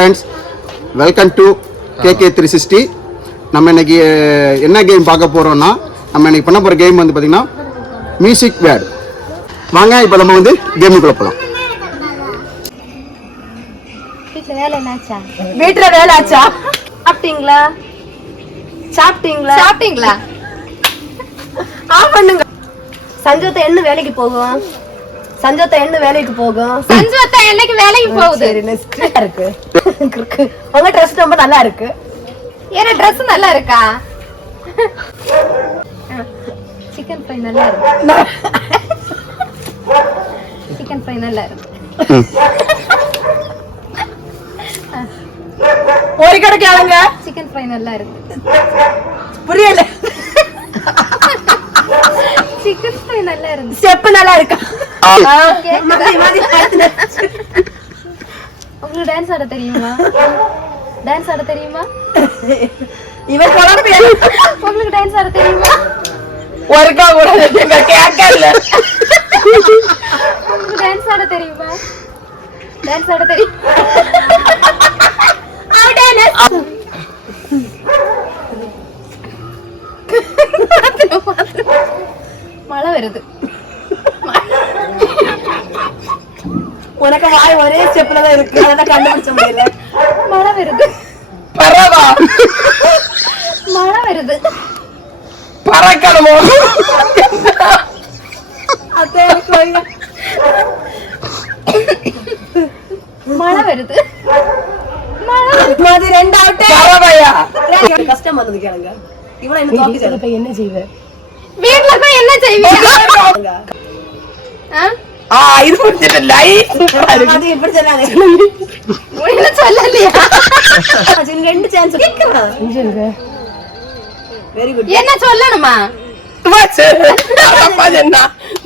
Friends, welcome to KK 360. நம்ம இன்னைக்கு என்ன கேம் பார்க்க போகிறோம்னா, நம்ம இன்னைக்கு பண்ண போகிற கேம் வந்து பார்த்திங்கன்னா மியூசிக் வேர்டு. வாங்க இப்போ நம்ம வந்து கேமுக்குள்ளே போகலாம். வீட்டுல வேலை ஆச்சா? சாப்பிட்டீங்களா? சாப்பிட்டீங்களா? சாப்பிட்டீங்களா? பண்ணுங்க. சஞ்சோத்தை என்ன வேலைக்கு போகும்? சஞ்சோத்தை என்ன வேலைக்கு போகும்? சஞ்சோத்தா என்னைக்கு வேலைக்கு போகுது? சரி, நெஸ்டா இருக்கு. உங்க ட்ரெஸ் ரொம்ப நல்லா இருக்கு. ஏன்னா ட்ரெஸ் நல்லா இருக்கா? சிக்கன் ஃப்ரை நல்லா இருக்கு. சிக்கன் ஃப்ரை நல்லா இருக்கு. ஒரு கடை கேளுங்க. சிக்கன் ஃப்ரை நல்லா இருக்கு. புரியல. சிக்கன் ஃப்ரை நல்லா இருக்கு. ஸ்டெப் நல்லா இருக்கா? உங்களுக்கு டான்ஸ் ஆட தெரியுமா? டான்ஸ் ஆட தெரியுமா? இவன் குழம்பு உங்களுக்கு டான்ஸ் ஆட தெரியுமா? ஒருக்கா கூட கேட்கல. உங்களுக்கு டான்ஸ் ஆட தெரியுமா? டான்ஸ் ஆட தெரியும். மழை வருது. உனக்கு வாய் ஒரே ஸ்டெப்ல தான் இருக்கு. அதான் கண்டுபிடிச்ச முடியல. மழை வருது. பரவா மழை வருது. பறக்கணுமோ? அதே மழை வருது. மாதிரி ரெண்டாவது பரவையா கஷ்டம் வந்தது கேளுங்க. இவ்வளவு என்ன தோக்கி செல்ல போய் என்ன செய்வே? வீட்ல போய் என்ன செய்வீங்க? இது புடிச்சது லைட் அது இப்படி சொல்லாதே. என்ன சொல்லலையா? ரெண்டு சான்ஸ் கேக்குறேன். இங்க வெரி குட். என்ன சொல்லணுமா?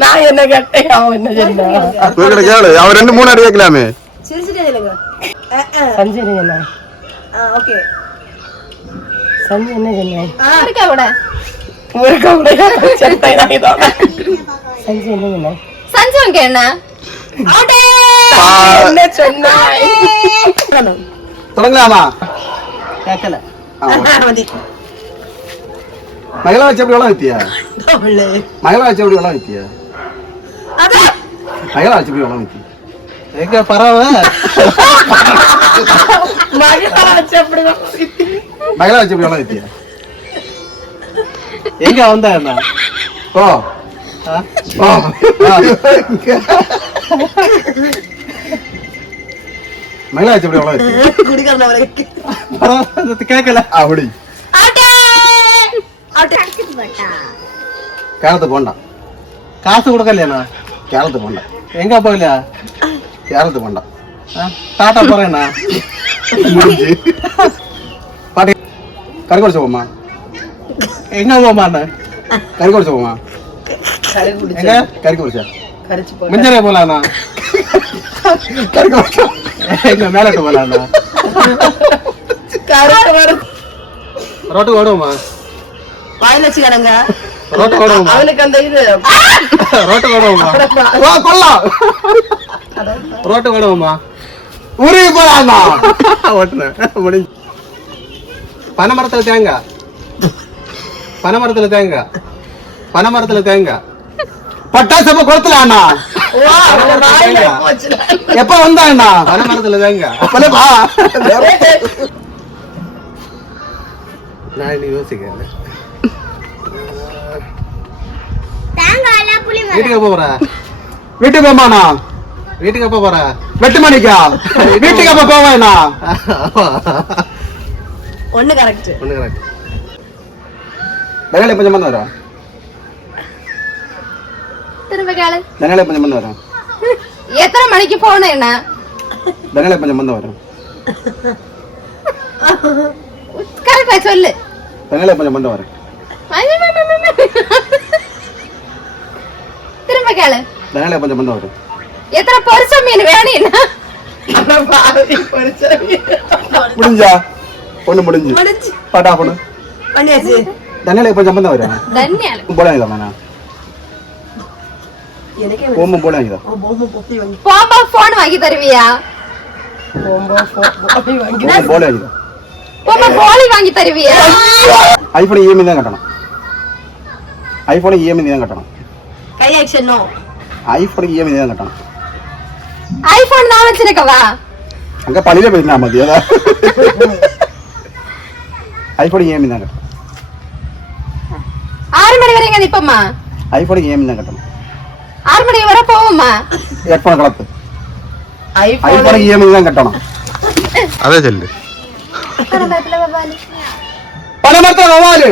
நான் என்ன கேட்டேன், அவன் என்ன சொன்னா? அவர் 2-3 அடி கேட்கலாமே. சிரிச்சிட்டே சொல்லுங்க. சஞ்சய் என்ன? ஓகே. சஞ்சய் என்ன சொன்னா? இருக்கா கூட. ஊர்க்க கூட செட்டை நாயிதா. சஞ்சய் என்ன சொன்னா? சஞ்சங்க என்ன? அடே என்ன சொன்னா? தொடங்கலாமா? கேக்கல. மகளா வச்சு எப்படி எவ்வளோ வித்தியா? மகளா வச்சு எப்படி எவ்வளோ வித்தியா? மகளா வச்சு எப்படி எவ்வளோ வித்தியா? எங்க பரவ மகளா வச்சு எப்படி மகளா வச்சு எப்படி எவ்வளோ வித்தியா? எங்க வந்தா என்ன? ஓ ஓ மகளா வச்சு எப்படி எவ்வளோ வித்தியா? குடிக்கிறவங்களுக்கு கேட்கல. அப்படி கேரளத்து போண்டா. காசு கொடுக்கலையா? கேரளத்து போண்டா. எங்க போகல? கேரளத்து போண்டா. டாட்டா போறேண்ணா. பாட்டி கறி குடிச்சு போமா? எங்க போமாண்ணா? கறி குடிச்சு போமா? எங்க கறி குடிச்சா மிஞ்சரே போலாண்ணா. கறி குடிச்சா எங்க மேலட்டு போலாண்ணா. ரோட்டுக்கு ஓடுவோமா? வாயில வச்சு கிடங்க. ரோட்டுக்கு ஓடுவோமா? அவனுக்கு அந்த இது ரோட்டுக்கு ஓடுவோமா? கொல்லாம் ரோட்டுக்கு ஓடுவோமா? உருவி போலாமா? ஓட்டுனேன் முடிஞ்சு. பனைமரத்துல தேங்காய். பனைமரத்துல தேங்காய். பனைமரத்துல தேங்காய். பட்டாசப்ப குளத்துல அண்ணா எப்ப வந்தா அண்ணா? பனைமரத்துல தேங்காய். அப்பலப்பா நான் இன்னும் யோசிக்கிறேன். வீட்டுக்கு எப்ப போற? வீட்டுக்கு போமாண்ணா. வீட்டுக்கு எப்ப போற? 8 மணிக்கா? வீட்டுக்கு எப்ப போவேண்ணா? ஒண்ணு கரெக்ட். ஒண்ணு கரெக்ட். தனலே கொஞ்சம் பண்ண வரும். திரும்ப கேளு. தனலே கொஞ்சம் பண்ண வரும். எத்தனை மணிக்கு போகணும் என்ன? தனலே கொஞ்சம் பண்ண வரும். கரெக்டா சொல்லு. தனலே கொஞ்சம் பண்ண வரும். திரும்ப கேளு. தனலே கொஞ்சம் பண்ண வரும். எத்தனை பொரிச்ச மீன் வேணும்? முடிஞ்சா ஒண்ணு முடிஞ்சு பாட்டா பொண்ணு பண்ணியாச்சு. தனலே கொஞ்சம் பண்ண வரும். தன்யால போலாங்களா? எனக்கே போகும் போலாங்களா? பொத்தி வாங்கி பாப்பா போன் வாங்கி தருவியா? போலே வாங்கி உங்க கோழி வாங்கி தருவியா? ஐபோன் இஎம்ஐ தான் கட்டணும். ஐபோன் இஎம்ஐ தான் கட்டணும். கை ஆக்ஷன் நோ. ஐபோன் இஎம்ஐ தான் கட்டணும். ஐபோன் நான் வச்சிருக்கவா? அங்க பள்ளியில போயிருந்தா மதியம் ஐபோன் இஎம்ஐ தான் கட்டணும். 6 மணி வரைங்க நிப்பமா? ஐபோன் இஎம்ஐ தான் கட்டணும். 6 மணி வரை போவோமா? ஹெட்போன் கலப்பு ஐபோன் ஐபோன் இஎம்ஐ தான் கட்டணும். அதே சொல்லு. பணமரத்துல வவாலு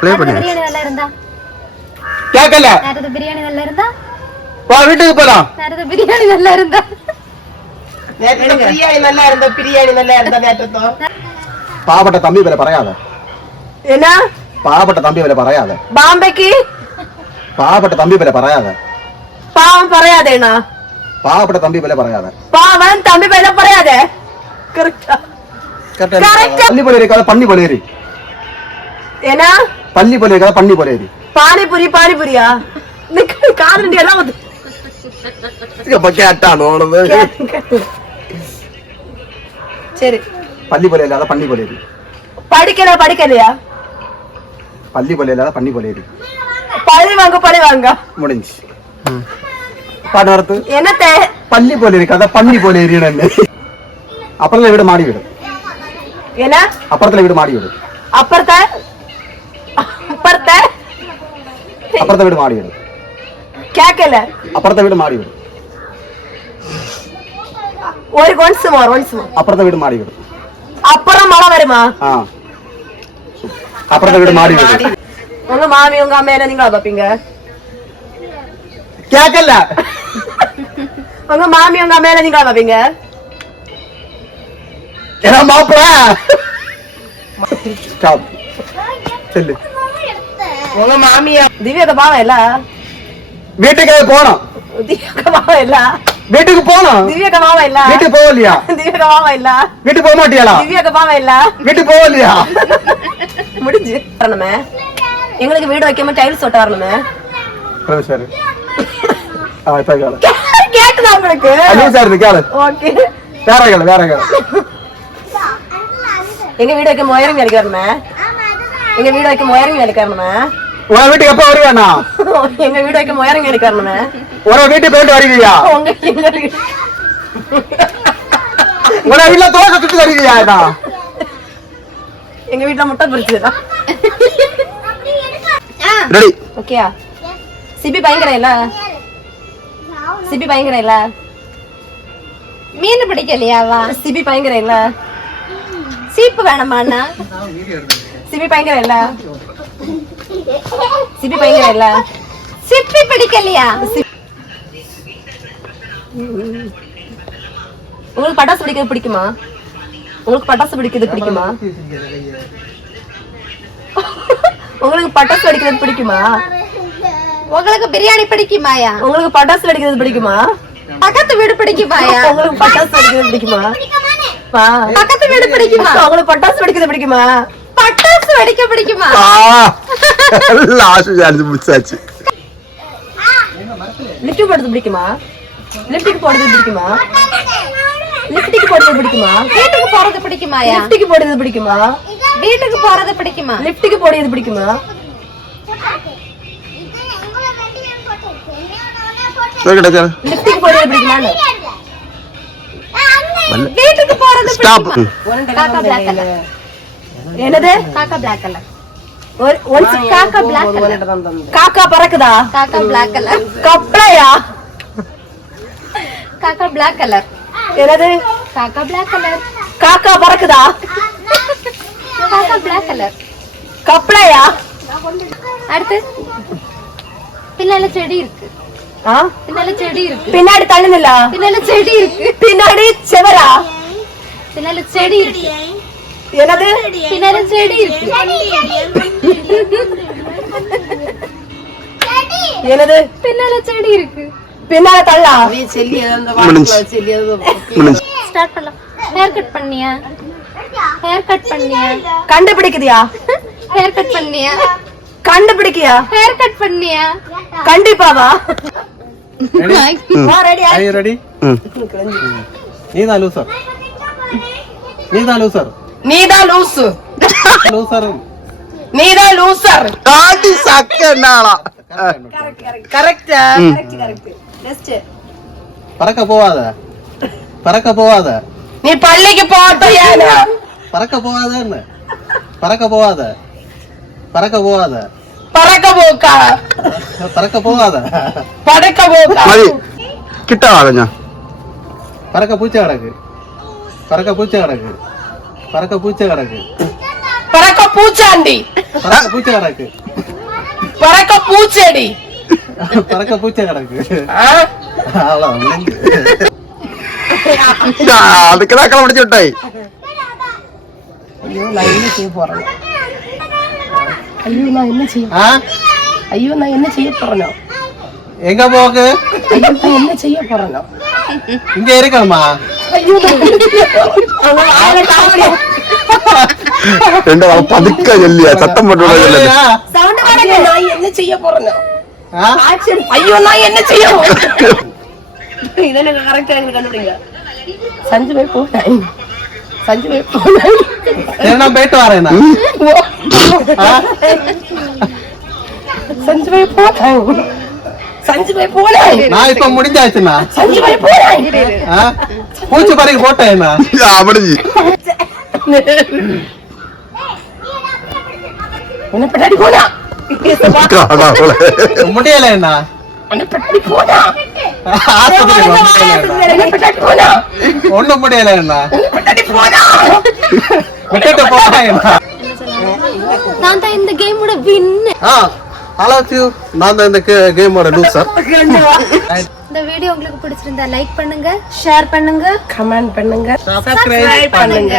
ப்ளே பண்ணு. பிரியாணி நல்லா இருந்தா? கேட்கல. நேரத்து பிரியாணி நல்லா இருந்தா? வா வீட்டுக்கு போலாம். நேரத்து பிரியாணி நல்லா இருந்தா? நேத்து பிரியாணி நல்லா இருந்த பிரியாணி நல்லா இருந்த நேத்து പാവപ്പെട്ട തമ്പി വില പറയാതെ. എന്നാ പാവപ്പെട്ട തമ്പി വില പറയാതെ. ബാംബയ്ക്ക് പാവപ്പെട്ട തമ്പി വില പറയാതെ. പാവം പറയാതെ അണ്ണാ. പാവപ്പെട്ട തമ്പി വില പറയാതെ. പാവൻ തമ്പി വില പറയാതെ. കറക്റ്റാ. പള്ളി പോലെ ഇരിക്കാതെ പന്നി പോലെ ഇരി. എന്നാ പള്ളി പോലെ ഇരിക്കാതെ പന്നി പോലെ ഇരി. പാനിപുരി പാനിപുരിയാ നിക്ക് കാറിന്റെ എല്ലാം വന്ന് കേട്ടാണോ ശരി. പള്ളി പോലെ അല്ലാതെ പന്നി പോലെ ഇരി. പഠിക്കലോ പഠിക്കலையா? പള്ളി പോലെ അല്ലാതെ പന്നി പോലെ ഇരി. പഴി വാങ്ങ മുടിഞ്ച് പാടത്ത് എന്നത്തെ പള്ളി പോലെ ഇരിക്കാതെ പന്നി പോലെ എരിയണല്ലേ. അപ്പുറത്തെ വീട് മാടി വിടും. എന്നാ അപ്പുറത്തെ വീട് മാടി വിടും. അപ്പുറത്തെ അപ്പുറത്തെ അപ്പുറത്തെ വീട് മാടി വിടും. കേക്കല്ല അപ്പുറത്തെ വീട് മാടി വിടും. ഒരു once more അപ്പുറത്തെ വീട് മാടി വിടും. അപ്പുറം മഴ വരുമാ? ആ അപ്പുറത്തെ വീട് മാടി വിടും. உங்க மாமி உங்க அம்மையில நீங்களா பாப்பீங்க? കേക്കല്ല. உங்க மாமி உங்க அம்மையில நீங்களா பாப்பீங்க? ஏன்னா மாப்பிள ஸ்டாப் செல்லு. உங்க மாமியா திவ்யாக்க பாவம் இல்ல? வீட்டுக்கு போனோம். திவ்யாக்க பாவம் இல்ல? வீட்டுக்கு போனோம். திவ்யாக்க பாவம் இல்ல? வீட்டுக்கு போகலையா? திவ்யாக்க பாவம் இல்ல? வீட்டுக்கு போக மாட்டியாளா? திவ்யாக்க பாவம் இல்ல? வீட்டுக்கு போகலையா? முடிஞ்சு வரணுமே. எங்களுக்கு வீடு வைக்காம டைல்ஸ் ஒட்ட வரணுமே. சரி இப்ப கேளு. கேக்குதா உங்களுக்கு? சார் கேளு. ஓகே வேற கேளு. எங்க வீடு வைக்க ஒயரிங் வேலைக்கு வரணுமே. எங்க வீடு வைக்க ஒயரிங் வேலைக்கு வரணுமே. உங்க வீட்டுக்கு எப்ப வருவேண்ணா? எங்க வீடு வைக்க ஒயரிங் வேலைக்கு வரணுமே. ஒரு வீட்டுக்கு போயிட்டு வருவியா? உங்க உங்க வீட்டுல தோசை சுட்டு வருவியா? எங்க வீட்டுல முட்டை பொரிச்சுதான். ரெடி. ஓகேயா? சிபி பயங்கர இல்ல? சிபி பயங்கர இல்ல? மீன் பிடிக்கலையாவா? சிபி பயங்கர இல்ல? சீப்பு வேணாமாண்ணா? சிபி பயங்கர இல்ல? சிபி பயங்கர இல்ல? சிப்பி பிடிக்கலையா? உங்களுக்கு பட்டாசு பிடிக்கிறது பிடிக்குமா? உங்களுக்கு பட்டாசு பிடிக்கிறது பிடிக்குமா? உங்களுக்கு பட்டாசு வெடிக்கிறது பிடிக்குமா? உங்களுக்கு பிரியாணி பிடிக்குமாயா? உங்களுக்கு பட்டாசு வெடிக்கிறது பிடிக்குமா? பக்கத்து வீடு பிடிக்குமாயா? உங்களுக்கு பட்டாசு வெடிக்கிறது பிடிக்குமா? பக்கத்து வீடு பிடிக்குமா? உங்களுக்கு பட்டாசு வெடிக்கிறது பிடிக்குமா? பட்டாசு வெடிக்க பிடிக்குமா? முடிச்சாச்சு. லிப்டிக் போடுறது பிடிக்குமா? லிப்டிக் போடுறது பிடிக்குமா? லிப்டிக் போடுறது பிடிக்குமா? வீட்டுக்கு போறது பிடிக்குமாயா? லிப்டிக் போடுறது பிடிக்குமா? வீட்டுக்கு போறது பிடிக்குமா? லிப்டிக் போடுறது பிடிக்குமா? லிப்டிக் போடுறது பிடிக்குமா? வீட்டுக்கு போறது ஸ்டாப். காக்கா black color. என்னது? காக்கா black color. ஒன்ஸ் காக்கா black color. காக்கா பறக்குதா? காக்கா black color. கப்பலையா? காக்கா black color. என்னது? காக்கா black color. காக்கா பறக்குதா? காக்கா black color. கப்பலையா? அடுத்து பின்னால செடி இருக்கு. ஆ? பின்னால செடி இருக்கு. பின்னாடி தள்ளுனில்ல? பின்னால செடி இருக்கு. பின்னாடி செவரா? பின்னால செடி இருக்கு. என்னது? பின்னால செடி இருக்கு. என்னது? பின்னால செடி இருக்கு. பின்னால தள்ளா? ஸ்டார்ட் பண்ணலாம். ஹேர் கட் பண்ணியா? ஹேர் கட் பண்ணியா? கண்டுபிடிக்குதியா? ஹேர் கட் பண்ணியா? கண்டுபிடிக்கியா? ஹேர் கட் பண்ணியா? கண்டிப்பாவா? Ready? Ready Are you ready? நீதான் லூசர் நீதான் லூசர் நீதான் லூசு லூசர் நீதான் லூசர் காட்டி சக்கனாளா கரெக்ட் கரெக்ட் நெக்ஸ்ட் பறக்க போவாத பறக்க போவாத நீ பள்ளிக்கு போறியா பறக்க போவாதன்னு பறக்க போவாத பறக்க போவாத பறக்க போக்கா பறக்க போவாத பறக்க போக்கா மதி கிட்ட வா கொஞ்சம் பறக்க பூச்சை கிடக்கு பறக்க பூச்சை கிடக்கு பறக்க பூச்சை கிடக்கு பறக்க பூச்சாண்டி பறக்க பூச்சை கிடக்கு பறக்க பூச்செடி பறக்க பூச்சை கிடக்கு ஆ? அவ்வளவுதான் அதுக்குதான் கிளம்பிச்சு விட்டாய் ஐயோ நான் என்ன செய்ய போறேன் ஐயோ நான் என்ன செய்ய ஆ? ஐயோ நான் என்ன செய்ய போறேனோ எங்க போக்கு ஐயோ நான் என்ன செய்ய போறேனோ இங்க இருக்கணுமா ஐயோ நான் என்ன செய்ய போறேனோ? ரெண்டு பதுக்க சொல்லியா சத்தம் போட்டு விட சொல்லு. அவ்வளவுயா? சவுண்ட் வரல நான் என்ன செய்ய போறேனோ ஆ? ஐயோ நான் என்ன செய்ய போறேன் இதெல்லாம் கரெக்டா எனக்கு கண்டுபிடிங்க சஞ்சு போய் போனேன் சஞ்சு போய் போனேன் சரி, நான் போயிட்டு வரேன் சஞ்சு போய் போனேன் சஞ்சு போய் போனேன் நான் இப்ப முடிஞ்சாச்சுண்ணா சஞ்சு போய் போனேன் ஆ? பூச்சி பறக்க போட்டேன் அப்படிச்சு என்ன பின்னாடி போனா முடியல என்ன என்ன பின்னாடி போனா ஆஸ்பத்திரி என்ன பின்னாடி போனா ஒண்ணும் முடியல என்ன பின்னாடி போனா விட்டுட்டு போறேன் நான் தான் இந்த கேமோட வின்னு. ஹலோ யூ நான் தான் இந்த கேமோட லூசர் இந்த வீடியோ உங்களுக்கு பிடிச்சிருந்தா லைக் பண்ணுங்க, ஷேர் பண்ணுங்க, கமெண்ட் பண்ணுங்க சப்ஸ்கிரைப் பண்ணுங்க